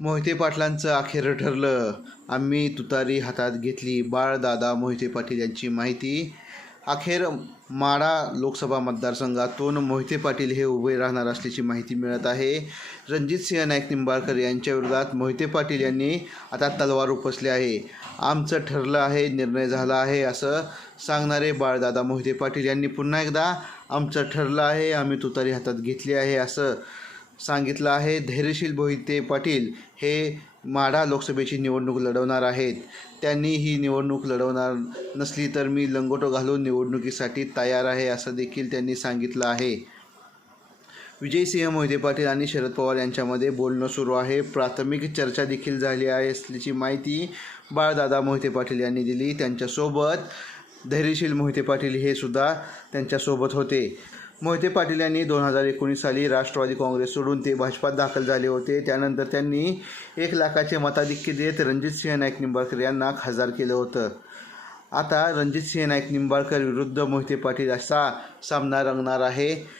मोहिते पाटलांचं अखेर ठरलं. आम्ही तुतारी हातात घेतली. बाळदादा मोहिते पाटील यांची माहिती. अखेर माडा लोकसभा मतदारसंघातून मोहिते पाटील हे उभे राहणार असल्याची माहिती मिळत आहे. रणजित सिंह नाईक निंबाळकर यांच्या विरोधात मोहिते पाटील यांनी आता तलवार उपसली आहे. आमचं ठरलं आहे निर्णय झाला आहे असं सांगणारे बाळदादा मोहिते पाटील यांनी पुन्हा एकदा आमचं ठरलं आहे आम्ही तुतारी हातात घेतली आहे असं सांगितलं आहे. धैर्यशील मोहिते पाटील हे माढा लोकसभेची निवडणूक लढवणार आहेत. त्यांनी ही निवडणूक लढवणार नसली तर मी लंगोटो घालून निवडणुकीसाठी तयार आहे असं देखील त्यांनी सांगितलं आहे. विजयसिंह मोहिते पाटील आणि शरद पवार यांच्यामध्ये बोलणं सुरू आहे. प्राथमिक चर्चा देखील झाली आहे असल्याची माहिती बाळदादा मोहिते पाटील यांनी दिली. त्यांच्यासोबत धैर्यशील मोहिते पाटील हे सुद्धा त्यांच्यासोबत होते. मोहिते पाटील यांनी दोन हजार एकोणीस साली राष्ट्रवादी काँग्रेस सोडून ते भाजपात दाखल झाले होते. त्यानंतर त्यांनी एक लाखाचे मताधिक्य देत रणजितसिंह नाईक निंबाळकर यांना खासदार केलं होतं. आता रणजितसिंह नाईक निंबाळकर विरुद्ध मोहिते पाटील असा सामना रंगणार आहे.